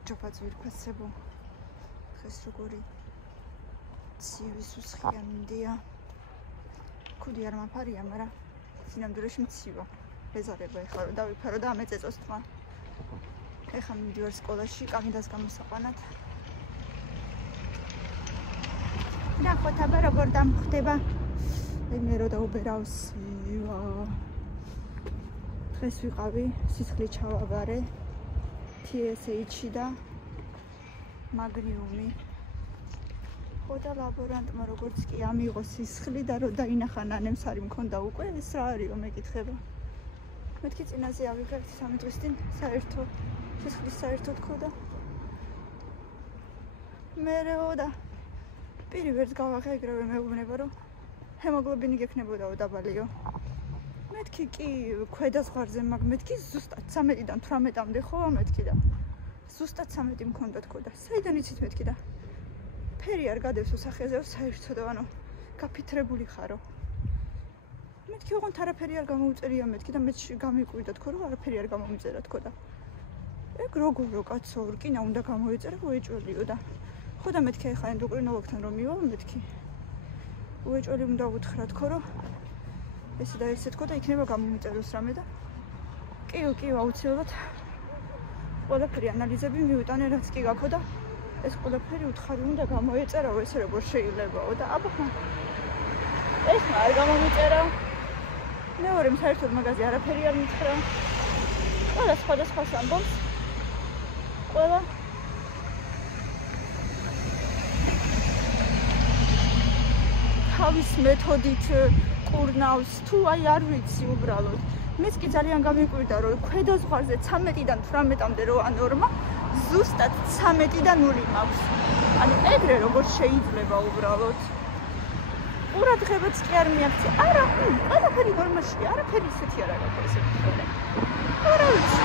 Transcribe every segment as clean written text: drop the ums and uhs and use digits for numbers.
გამარჯობა ძვირფასებო. დღეს როგორი ცივი სუსხია მინდია. ქუდი არ მაფარია, მაგრამ სინამდვილეში მცივო. ეზარება ეხლა რომ დავიფარო და ამეწეწოს თმა. ეხლა მივდივარ სკოლაში, კამიდას გამოსაყვანად. ნახოთ აბა როგორ დამხვდება. მე რო დაუბერავსივა. დღეს ვიყავი სისხლი ჩავაბარე. TSH და მაგნიუმი. ხოდა ლაბორანტმა როგორც კი ამიღო სისხლი და რომ დაინახა ნანემს არი მქონდა უკვე, ეს რა არისო მეკითხება. მეთქი წინაზე ავიღე 3 დღის წინ საერთო სისხლის საერთოდ ქოდა. მერეო და პირი ვერც გავაღე, ეგრევე მეუბნება რომ ჰემოგლობინი გექნებოდაო დაბალიო. მეთქი კი ქვედა ზღვარზე მაგ მეთქი ზუსტად 13-დან 18-მდე ხო მეთქი და ზუსტად 13 მქონდა თქო და საიდან იცით მეთქი და ფერი არ გადევსო სახეზეო საერთოდ ანუ გაფითრებული ხარო. მეთქი ოღონდ არაფერი არ გამოუწერია მეთქი და მე გამიკვირდა თქო რომ არაფერი არ გამომიწერა თქო და ეგ როგორო კაცო რკინა უნდა გამოეწერა უეჭველიო და ხო და მეთქი ახლა ენდოკრინოლოგთან რომ მივალ მეთქი უეჭველი უნდა უთხრა თქო რომ ესე და ესე თქო და იქნება გამომიწეროს რამე და კი აუცილებლად ყველაფერი ანალიზები მიუტანე რაც კი გაქო და ეს ყველაფერი უთხარი უნდა გამოეწერაო ესე როგორ შეიძლებაო და აბა ეს არ გამომიწერა მეორე საერთოდ მაგაზე არაფერი არ მითხრა ყველა სხვადასხვა ამბობს ყველა თავის მეთოდით კურნავს თუ აი არ ვიცი უბრალოდ მეც კი ძალიან გამიკვირდა რომ ქვედა ზღვარზე 13-დან 18-მდე რო ანორმა ზუსტად 13-დან 0 მაქვს ანუ ეგრე როგორ შეიძლება უბრალოდ ყურადღებაც კი არ მიაქცია არა ყველაფერი ნორმაშია არაფერი ისეთი არ არის ესეთი არა ვიცი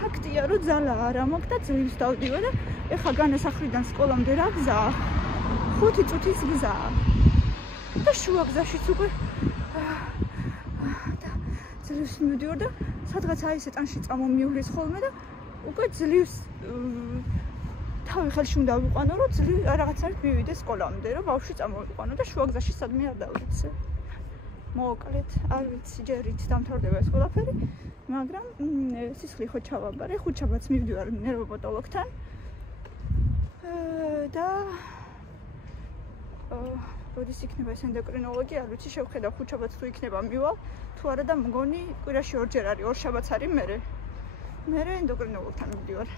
ფაქტია რომ ძალა არ ამოქ და ძლივს დავდივა და ეხლა განასახლიდან სკოლამდე რა გზაა 5 წუთის გზაა და შუა გზაშიც უკვე ძლივს მივდივარ და სადღაც აი ეს ეტანში წამომივლის ხოლმე და უკვე ძლივს თავი ხელში უნდა ვიყვანო რომ ძლივ რაღაცნაირად მივიდე სკოლამდე რომ ბავშვი წამოვიყვანო და შუა გზაში სადმე არ დავიცე მოკლედ არ ვიცი ჯერით დამთავრდება ეს ყველაფერი მაგრამ სისხლი ხო ჩავაბარე ხუთშაბათს მივდივარ ნერვოპათოლოგთან და როდის იქნება ეს ენდოკრინოლოგი არ ვიცი შევხედავ ხუთშაბათს თუ იქნება მივალ თუ არა და მგონი კვირაში 2 ჯერ არის 2 შაბათს არის მე ენდოკრინოლოგთან მივდივარ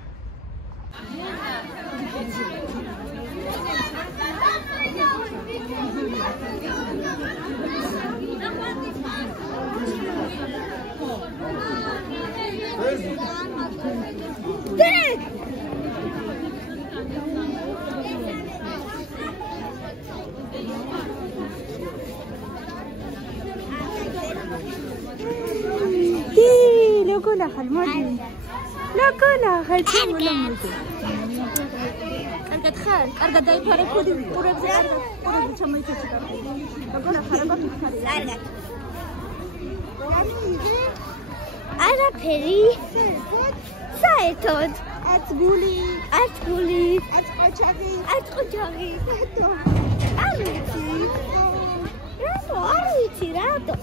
لو ناخذ مودي لو ناخذ شو ولا مودي أرجع دايفر كودي قرب زي قرب شو ما يتشكل لو ناخذ أنا بري سايتود أتقولي أتقولي راتو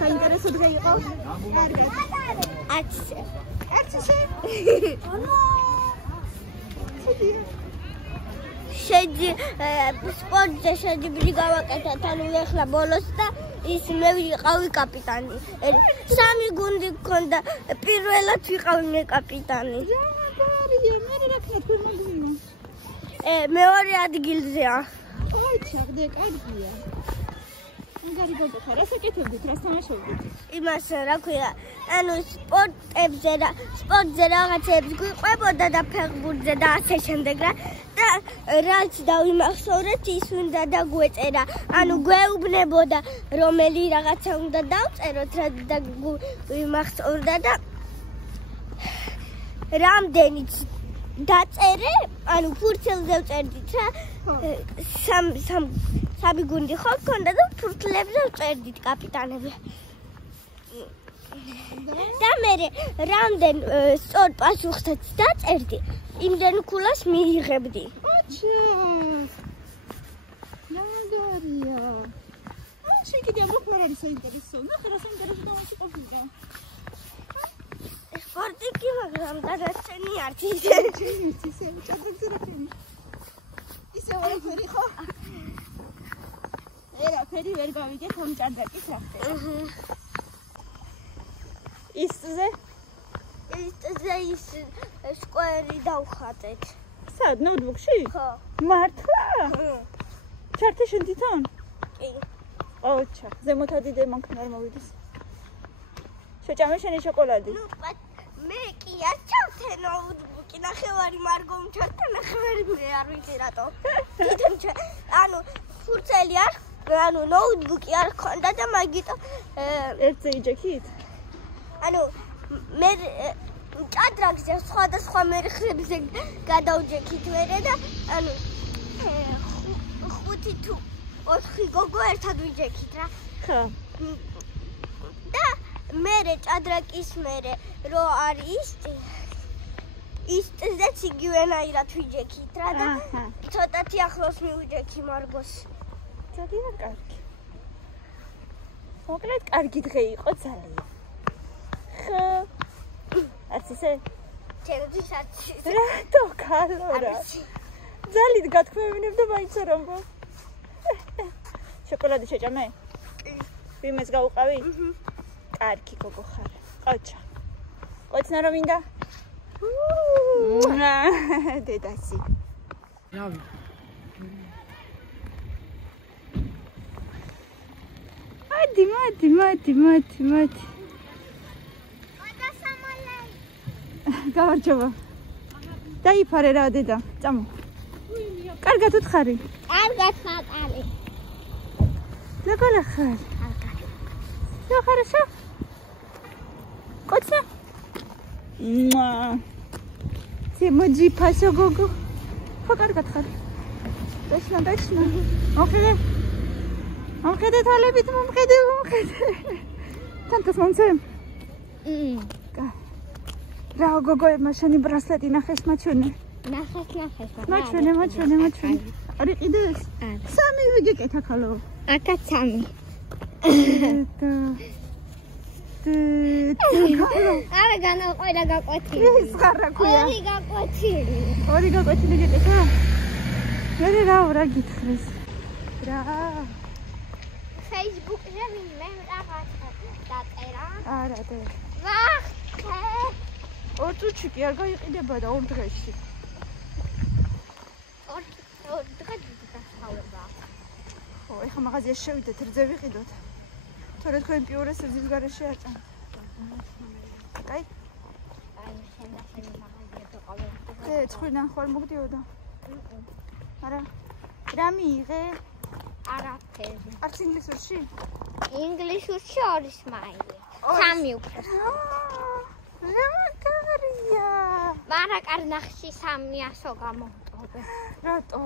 საინტერესო დღე იყო? სპორტზე შეჯიბრი გავაკეთეთ ანუ ეხლა ბოლოს და ის მე ვიყავი კაპიტანი 3 გუნდი გქონდა პირველად ვიყავი მე კაპიტანი მეორე ადგილზეა ჩაღდე კარგია იმას რა ქვია ანუ სპორტზე რაღაცებს გვიყვებოდა და ფეხბურთზე და ასე შემდეგ და რაც დავიმახსოვრეთ ის უნდა დაგვეწერა ანუ გვეუბნებოდა რომელი რაღაცა უნდა დავწეროთ და გვიმახსოვრდა და რამდენიც დაწერე ანუ ფურცელზე ვწერდით რა სამი გუნდი ხო გქონდა და ფურცლებზე ვწერდით კაპიტანები და მე რამდენ სწორ პასუხსაც დაწერდი, იმდენ ქულას მიიღებდი. აჩა. ნამდვილია. შეგიძლია მოხმარები საინტერესო. ნახე რა საინტერესო დავაში ყოფილია. სპორტი კი მაგრამ დარჩენი არც ისე. ისე ჭადრაკზე რა ხენი. ისე ვერაფერი ხო? ვერაფერი ვერ გავიგეთ ამ ჭადრაკის რა ხდება. ისზე ის სკვერი დავხატეთ. სად ნოუთბუქში? ხო. მართლა? ჩართე შენ თვითონ? კი. ოჩა, ზემოთ ადიდე მანქანა არ მოვიდეს. შეჭამე შენი შოკოლადი. ნუ მე კი არ ჩავთე ნოუთბუქი, ნახევარი მარგო ჩავთე, ნახევარი მე არ ვიცი რატო. თვითონ ანუ ფურცელი არ, ანუ ნოუთბუქი არ ქონდა და მაგიტო ერთზე იჯექით? ანუ მე ჭადრაკზე სხვადასხვა მერხრებზე გადავჯექით მერე და ანუ 5 თუ 4 გოგო ერთად ვიჯექით რა. ხო. და მერე ჭადრაკის მერე რო არის ისწზეც იგივენაირად ვიჯექით რა და ცოტათი ახლოს მივიჯექი მარგოს. ძალიან კარგი. მოკლედ კარგი დღე იყო ძალიან. ხო. არც ისე? ჩემთვის არც ისე. რატო კალორა? ძალით გათქმევინებ და მაინც არ ამბობ. შოკოლადი შეჭამე? კი. ვიმეს გავუყავი? კარგი გოგო ხარ. ყოჩა. ყოჩნა რომ მინდა? დედასი. რავი. მადი. გავარჯობა. დაიფარე რა დედა. წამო. კარგად უთხარი. კარგად მატალი. როგორ ხარ? Все хорошо? Котя? Ты моди пасо гогу. Факаргат хар. Точно. Მომხედე თვალებით, მომხედე. თანკას მომცემ? რა გოგოებმა შენი ბრასლეტი ნახეს მაჩვენე? ნახეს. მაჩვენე. ორი ყიდეს? სამი ვიგეკეთა ხალო. აკაც 3. არა განაყოლა გაკვეთილი. ის ხარა ქვია. 2 გაკვეთილი. 2 გაკვეთილი გეკეთა? მე რა გითხრეს? რა? Facebook-ზე ვინმე რაღაცა დაწერა. არა და. ვახტე. 2 წუთში კი არ გაიყიდება და 2 დღეში. 2 დღეში დასწავლა. ხო, ეხლა მაღაზიაში შევიდეთ, რძე ვიყიდოთ. თორე თქვენ პიურეს რძის გარეშე აჭამ. კაი? შენ და შენი მაღაზია დაყავენ. ცხვრიდან ხوار მოგდიოდა? არა. რა მიიღე? არაფერი. არც ინგლისურში? ინგლისურში 2 სმაილი. 3 უფრო. რა მაგარია. მაგრამ კარნახში 300 გამოვტოვე. რატო?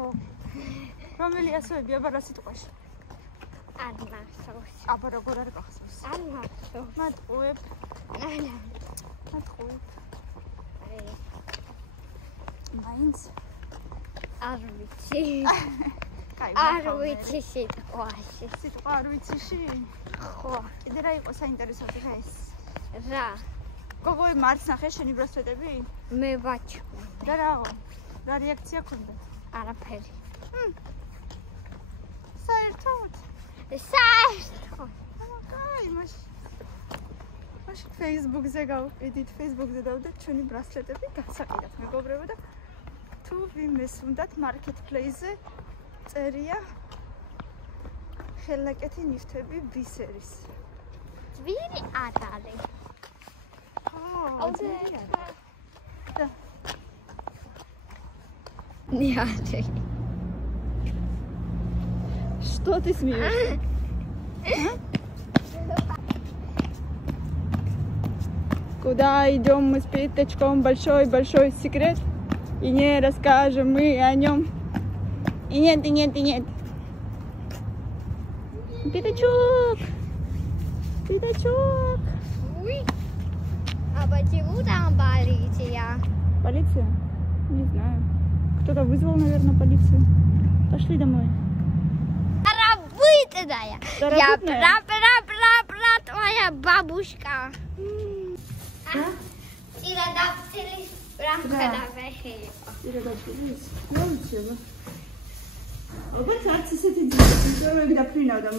რომელი ასოები აბა რა სიტყვაში? არ მახსოვს. აბა როგორ არ გახსოვს? არ მახსოვს. მატყუებ. არა. მატყუებ. მაინც არ ვიცი. კაი. არ ვიცი სიტყვაში. სიტყვა არ ვიციში? ხო. კიდე რა იყო საინტერესო დღეს? რა? გოგოებმა არც ნახეს შენი ბრასლეტები? მე ვაჩვენე. და რაო? რა რეაქცია ქონდა? არაფერი. საერთოდ? საერთოდ. კაი, მაშინ Facebook-ზე გავყიდით, Facebook-ზე დავდეთ ჩვენი ბრასლეტები, გასაყიდათ მეგობრებო და თუ ვიმეს უნდათ marketplace-ზე წერია ხელნაკეთი ნივთები ბისერის. ძვირი არ არის. და ნიათი. Что ты смеешься? Куда идем мы с Петочком? Большой секрет. И не расскажем мы о нем. И нет. Петочок. Ui. Aber die Ruder полиция. Полиция? Не знаю. Кто-то вызвал, наверное, полицию. Пошли домой. Работная. Я твоя бабушка. Иродавцелис рамхадавехи. Иродавцелис. Научила. Ალბათ არც ისეთი ძირები დაფრინავდა.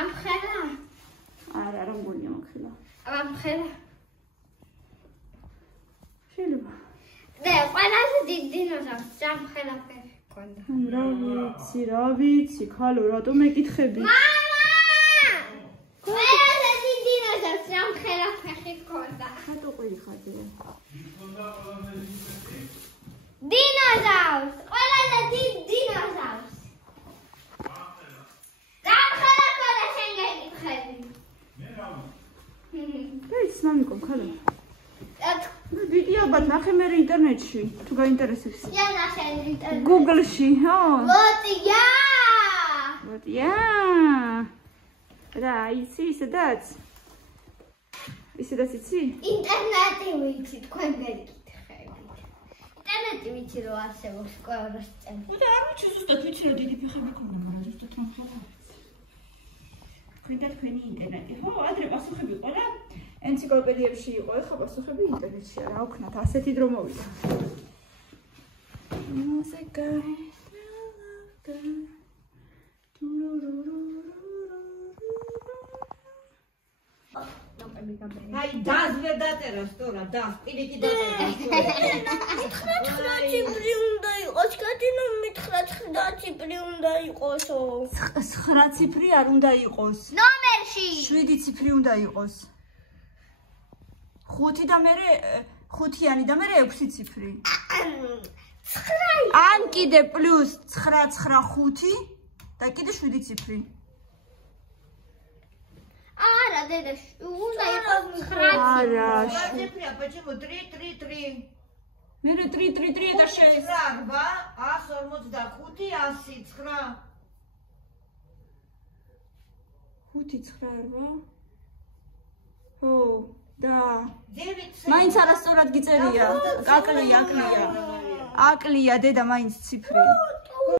ამხელა. არა, რა მგონია ამხელა. ამხელა. შეიძლება. და ყველაზე დიდი დინოზავრს ამხელა ფერი ჰქონდა. რა ვიცი, ხალო, რატო მეკითხები? მამა! ყველაზე დიდი დინოზავრს ამხელა ფერი ჰქონდა. რატო ყვირი ხარჯე? დინოზავრს, ყველაზე დიდი დინოზავრს. ეს მამიკო ხალო. ვიდეო ალბათ ნახე მე ინტერნეტში, თუ გაინტერესებს. Я нахე ინტერნეტში. Google-ში, ხო? ვოტია. ვოტია. რა, იცი სადაც? ისედაც იცი? ინტერნეტი ვიცი, თქვენ გეკითხებით. ინტერნეტი ვიცი რომ არსებობს სკოლაში წელი. და არ ვიცი ზუსტად ვიცი რომ დიდი ფეხები ქონდა, მაგრამ ზუსტად რა ხარ? ხინდა თქვენი ინტერნეტი, ხო? ადრე პასუხები ყოლა ენციკლოპედიებში იყო, ეხლა პასუხები ინტერნეტშია, რა ვქნათ, ასეთი დრო მოვიდა. მუსიკა. აი, დას ვერ დაწერა სტორა, დას, პირიქით დაწერა. 19 ციფრი უნდა იყოს, კატინო 19 ციფრი უნდა იყოსო. 9 ციფრი არ უნდა იყოს. ნომერში 7 ციფრი უნდა იყოს. 5 და მერე 5-იანი და მერე 6 ციფრი. 9 ან კიდე პლუს 995 და კიდე 7 ციფრი. არა, დედა, უნდა იყოს 9. არა. ციფრია, почему 333? მერე 333 და 6. 145, 100, 598. ხო, და 9. მაინც არასწორად გიწერია. აკლია. აკლია დედა მაინც ციფრი.